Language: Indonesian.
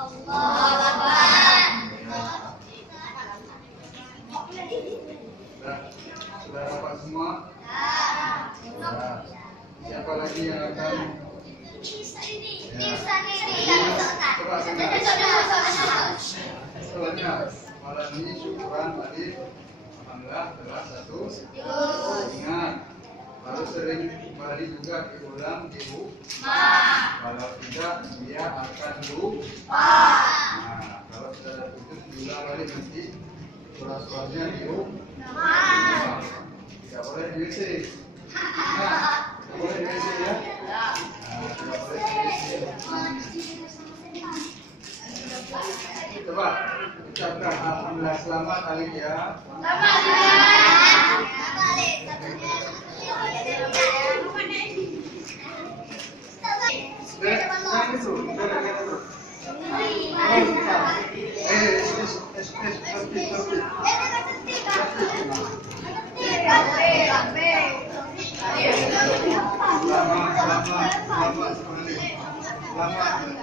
Sudah dapat semua? Sudah. Siapa lagi yang akan? Coba setelahnya malam ini syukuran tadi, alhamdulillah telah satu. Ingat, harus sering kembali juga diulang di rumah. Kalau tidak dia akan lupa. Nah, kalau sudah terputus diulang lagi nanti surat-suratnya di rumah. Tidak boleh di WC. Nah, tidak boleh di WC ya. Nah, tidak boleh di WC. Coba ucapkan alhamdulillah, selamat kali ya. Selamat.